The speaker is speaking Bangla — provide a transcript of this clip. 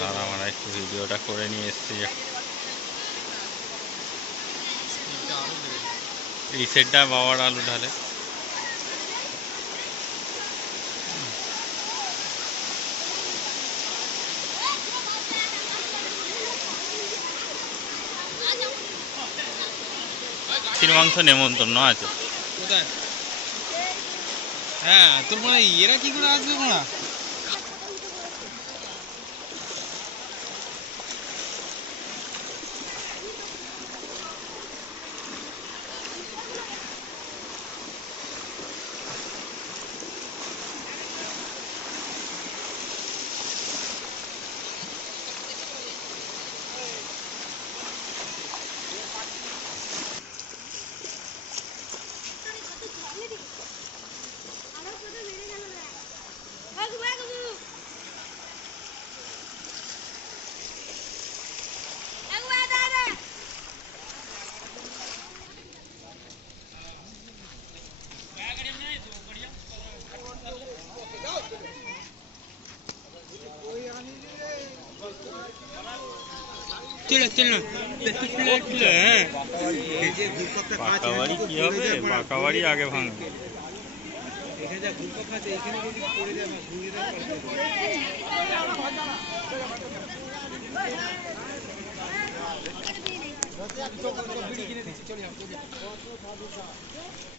দাঁড়া আমরা একটু ভিডিওটা করে নিয়ে এসেছি। এই সেটটা বাবার আলু ঢালে। মাংস নেমন্তন্ন আছে কোথায়? হ্যাঁ তোর মানে এরা কি করে আসবে না? পাকা বাড়ি কি হবে? পাকা বাড়ি আগে ভাঙবে।